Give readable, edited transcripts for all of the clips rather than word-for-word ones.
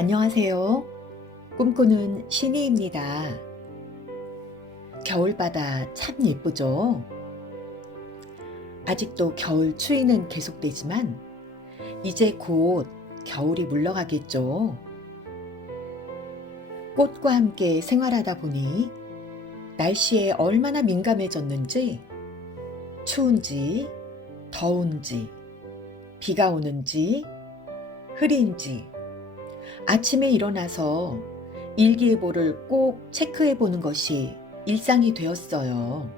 안녕하세요. 꿈꾸는 신이입니다. 겨울바다 참 예쁘죠? 아직도 겨울 추위는 계속되지만 이제 곧 겨울이 물러가겠죠. 꽃과 함께 생활하다 보니 날씨에 얼마나 민감해졌는지 추운지 더운지 비가 오는지 흐린지 아침에 일어나서 일기예보를 꼭 체크해 보는 것이 일상이 되었어요.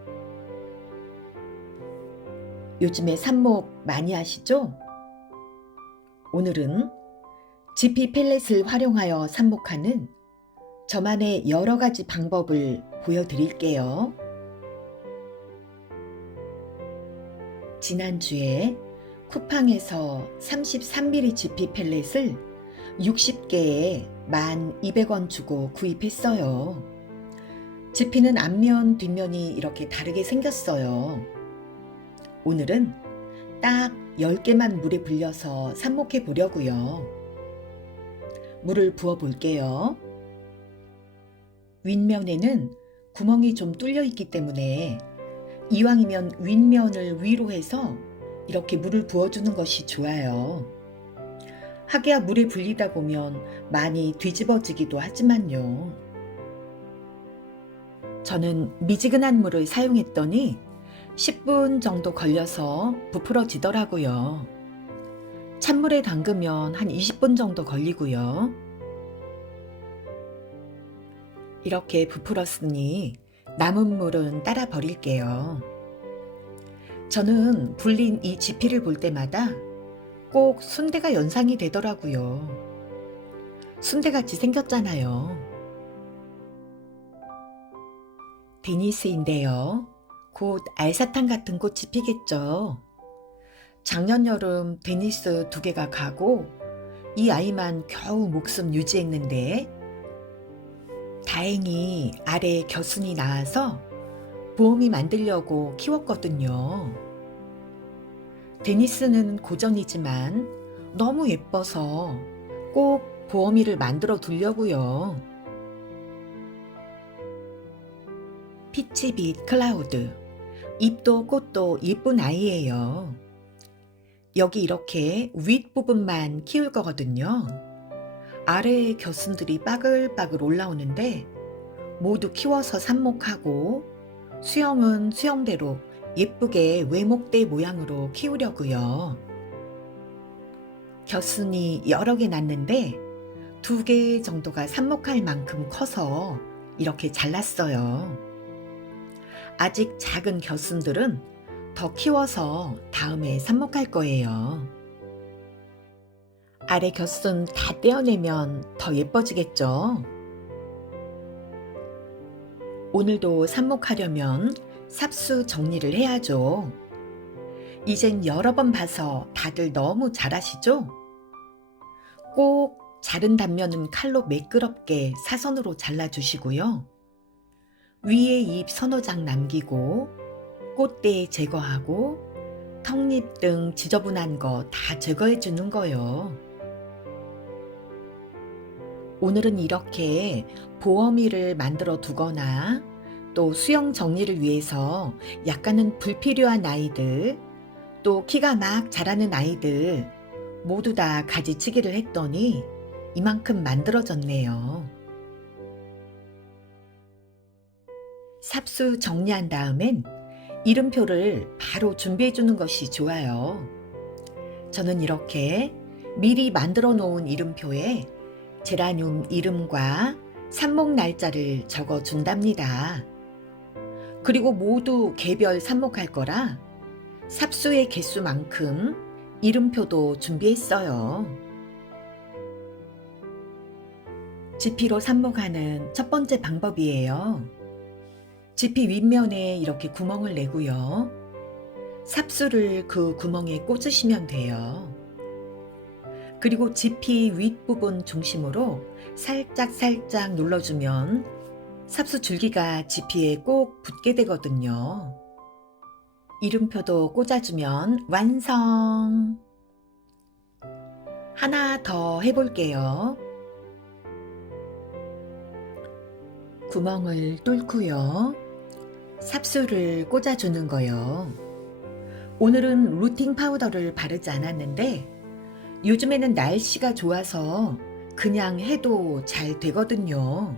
요즘에 삽목 많이 하시죠? 오늘은 지피 펠렛을 활용하여 삽목하는 저만의 여러 가지 방법을 보여드릴게요. 지난주에 쿠팡에서 33mm 지피 펠렛을 60개에 1,200원 주고 구입했어요. 지피는 앞면, 뒷면이 이렇게 다르게 생겼어요. 오늘은 딱 10개만 물에 불려서 삽목해 보려고요. 물을 부어 볼게요. 윗면에는 구멍이 좀 뚫려 있기 때문에 이왕이면 윗면을 위로 해서 이렇게 물을 부어주는 것이 좋아요. 하기야 물에 불리다 보면 많이 뒤집어지기도 하지만요. 저는 미지근한 물을 사용했더니 10분 정도 걸려서 부풀어지더라고요. 찬물에 담그면 한 20분 정도 걸리고요. 이렇게 부풀었으니 남은 물은 따라 버릴게요. 저는 불린 이 지피를 볼 때마다 꼭 순대가 연상이 되더라고요. 순대같이 생겼잖아요. 데니스인데요. 곧 알사탕 같은 꽃이 피겠죠. 작년 여름 데니스 2개가 가고 이 아이만 겨우 목숨 유지했는데 다행히 아래 겨순이 나와서 보험이 만들려고 키웠거든요. 데니스는 고정이지만 너무 예뻐서 꼭 보험이를 만들어 두려고요. 피치빛 클라우드. 잎도 꽃도 예쁜 아이예요. 여기 이렇게 윗부분만 키울 거거든요. 아래의 겨순들이 빠글빠글 올라오는데 모두 키워서 삽목하고 수영은 수영대로 예쁘게 외목대 모양으로 키우려고요. 겨순이 여러 개 났는데 2개 정도가 삽목할 만큼 커서 이렇게 잘랐어요. 아직 작은 겨순들은 더 키워서 다음에 삽목할 거예요. 아래 겨순 다 떼어내면 더 예뻐지겠죠? 오늘도 삽목하려면 삽수 정리를 해야죠. 이젠 여러 번 봐서 다들 너무 잘하시죠? 꼭 자른 단면은 칼로 매끄럽게 사선으로 잘라주시고요. 위에 잎 서너 장 남기고 꽃대 제거하고 턱잎 등 지저분한 거 다 제거해 주는 거요. 오늘은 이렇게 보어미를 만들어 두거나 또 수영 정리를 위해서 약간은 불필요한 아이들, 또 키가 막 자라는 아이들 모두 다 가지치기를 했더니 이만큼 만들어졌네요. 삽수 정리한 다음엔 이름표를 바로 준비해 주는 것이 좋아요. 저는 이렇게 미리 만들어 놓은 이름표에 제라늄 이름과 삽목 날짜를 적어 준답니다. 그리고 모두 개별 삽목할 거라 삽수의 개수만큼 이름표도 준비했어요. 지피로 삽목하는 첫 번째 방법이에요. 지피 윗면에 이렇게 구멍을 내고요. 삽수를 그 구멍에 꽂으시면 돼요. 그리고 지피 윗부분 중심으로 살짝 눌러주면 삽수 줄기가 지피에 꼭 붙게 되거든요. 이름표도 꽂아주면 완성! 하나 더 해볼게요. 구멍을 뚫고요. 삽수를 꽂아주는 거요. 오늘은 루팅 파우더를 바르지 않았는데 요즘에는 날씨가 좋아서 그냥 해도 잘 되거든요.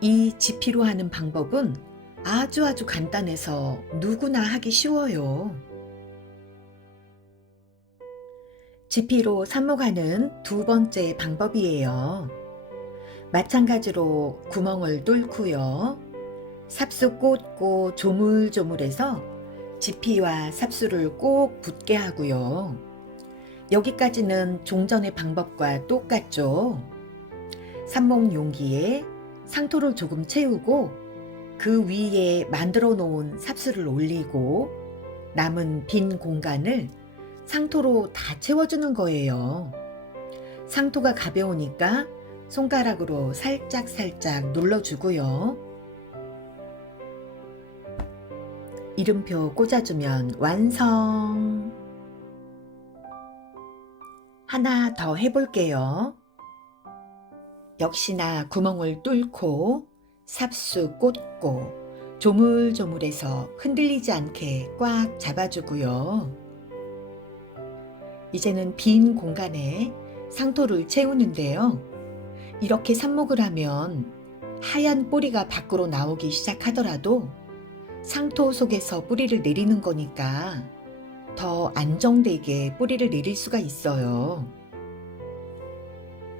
이 지피로 하는 방법은 아주 간단해서 누구나 하기 쉬워요. 지피로 삽목하는 두 번째 방법이에요. 마찬가지로 구멍을 뚫고요. 삽수 꽂고 조물조물해서 지피와 삽수를 꼭 붙게 하고요. 여기까지는 종전의 방법과 똑같죠. 삽목 용기에 상토를 조금 채우고 그 위에 만들어 놓은 삽수를 올리고 남은 빈 공간을 상토로 다 채워주는 거예요. 상토가 가벼우니까 손가락으로 살짝 눌러주고요. 이름표 꽂아주면 완성! 하나 더 해볼게요. 역시나 구멍을 뚫고 삽수 꽂고 조물조물해서 흔들리지 않게 꽉 잡아주고요. 이제는 빈 공간에 상토를 채우는데요. 이렇게 삽목을 하면 하얀 뿌리가 밖으로 나오기 시작하더라도 상토 속에서 뿌리를 내리는 거니까 더 안정되게 뿌리를 내릴 수가 있어요.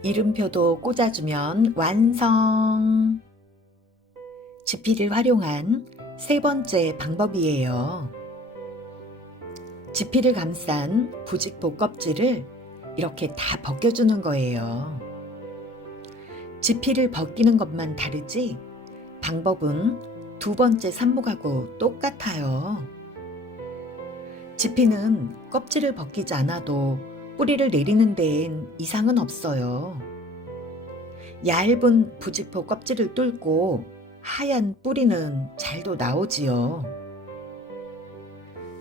이름표도 꽂아주면 완성! 지피를 활용한 세 번째 방법이에요. 지피를 감싼 부직포 껍질을 이렇게 다 벗겨주는 거예요. 지피를 벗기는 것만 다르지 방법은 두 번째 삽목하고 똑같아요. 지피는 껍질을 벗기지 않아도 뿌리를 내리는 데엔 이상은 없어요. 얇은 부직포 껍질을 뚫고 하얀 뿌리는 잘도 나오지요.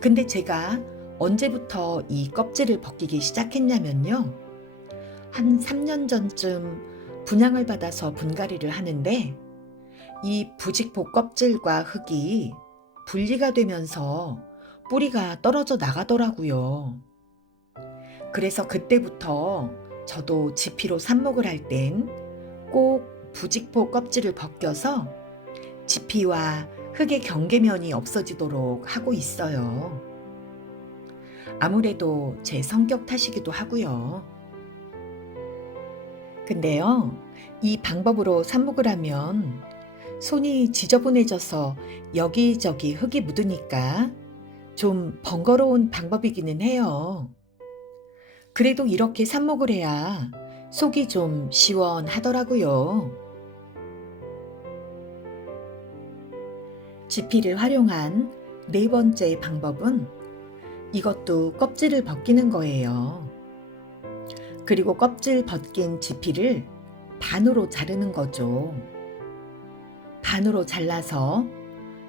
근데 제가 언제부터 이 껍질을 벗기기 시작했냐면요. 한 3년 전쯤 분양을 받아서 분갈이를 하는데 이 부직포 껍질과 흙이 분리가 되면서 뿌리가 떨어져 나가더라고요. 그래서 그때부터 저도 지피로 삽목을 할 땐 꼭 부직포 껍질을 벗겨서 지피와 흙의 경계면이 없어지도록 하고 있어요. 아무래도 제 성격 탓이기도 하고요. 근데요, 이 방법으로 삽목을 하면 손이 지저분해져서 여기저기 흙이 묻으니까 좀 번거로운 방법이기는 해요. 그래도 이렇게 삽목을 해야 속이 좀 시원하더라고요. 지피를 활용한 네 번째 방법은 이것도 껍질을 벗기는 거예요. 그리고 껍질 벗긴 지피를 반으로 자르는 거죠. 반으로 잘라서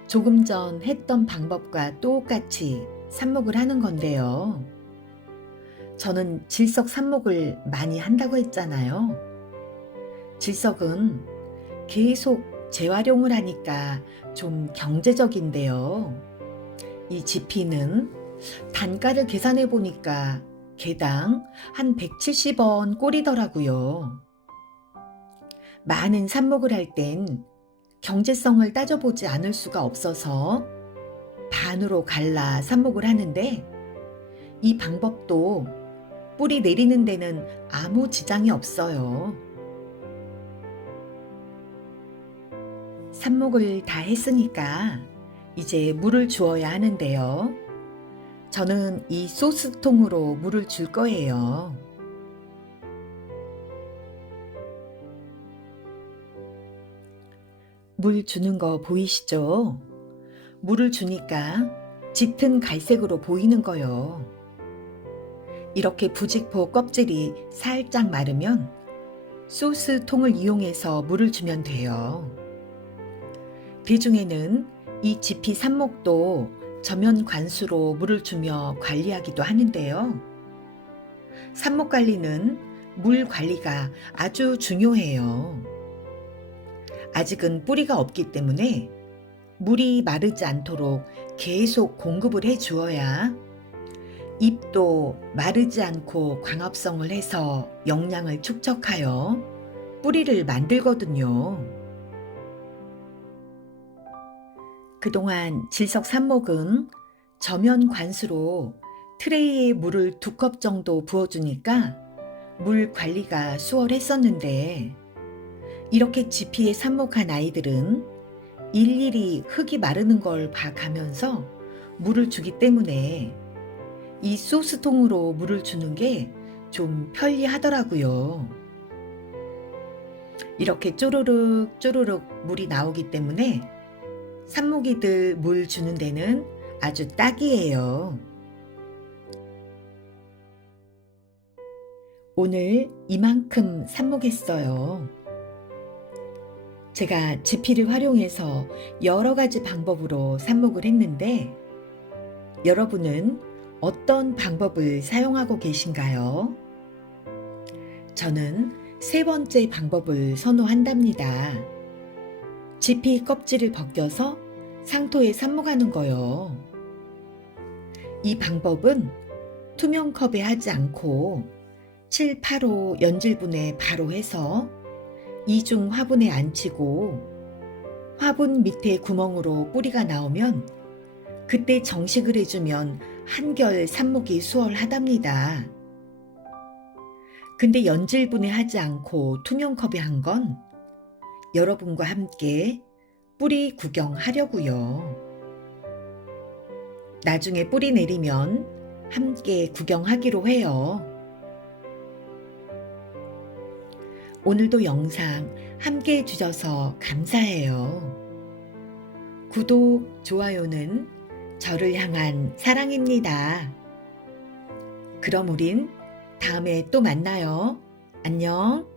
조금 전 했던 방법과 똑같이 삽목을 하는 건데요. 저는 질석 삽목을 많이 한다고 했잖아요. 질석은 계속 재활용을 하니까 좀 경제적인데요. 이 지피는 단가를 계산해 보니까 개당 한 170원 꼴이더라고요. 많은 삽목을 할 땐 경제성을 따져보지 않을 수가 없어서 반으로 갈라 삽목을 하는데 이 방법도 뿌리 내리는 데는 아무 지장이 없어요. 삽목을 다 했으니까 이제 물을 주어야 하는데요. 저는 이 소스통으로 물을 줄 거예요. 물 주는 거 보이시죠? 물을 주니까 짙은 갈색으로 보이는 거요. 이렇게 부직포 껍질이 살짝 마르면 소스통을 이용해서 물을 주면 돼요. 대중에는 이 지피 삽목도 저면 관수로 물을 주며 관리하기도 하는데요. 삽목 관리는 물 관리가 아주 중요해요. 아직은 뿌리가 없기 때문에 물이 마르지 않도록 계속 공급을 해 주어야 잎도 마르지 않고 광합성을 해서 영양을 축적하여 뿌리를 만들거든요. 그동안 질석 삽목은 저면 관수로 트레이에 물을 2컵 정도 부어주니까 물 관리가 수월했었는데, 이렇게 지피에 삽목한 아이들은 일일이 흙이 마르는 걸 봐가면서 물을 주기 때문에 이 소스통으로 물을 주는 게 좀 편리하더라고요. 이렇게 쪼르륵 쪼르륵 물이 나오기 때문에 삽목이들 물 주는 데는 아주 딱이에요. 오늘 이만큼 삽목했어요. 제가 지피를 활용해서 여러 가지 방법으로 삽목을 했는데, 여러분은 어떤 방법을 사용하고 계신가요? 저는 3번째 방법을 선호한답니다. 지피 껍질을 벗겨서 상토에 삽목하는 거요. 이 방법은 투명 컵에 하지 않고 7, 8호 연질분에 바로 해서 이중 화분에 앉히고 화분 밑에 구멍으로 뿌리가 나오면 그때 정식을 해주면 한결 삽목이 수월하답니다. 근데 연질분에 하지 않고 투명컵에 한 건 여러분과 함께 뿌리 구경하려고요. 나중에 뿌리 내리면 함께 구경하기로 해요. 오늘도 영상 함께 해주셔서 감사해요. 구독, 좋아요는 저를 향한 사랑입니다. 그럼 우린 다음에 또 만나요. 안녕.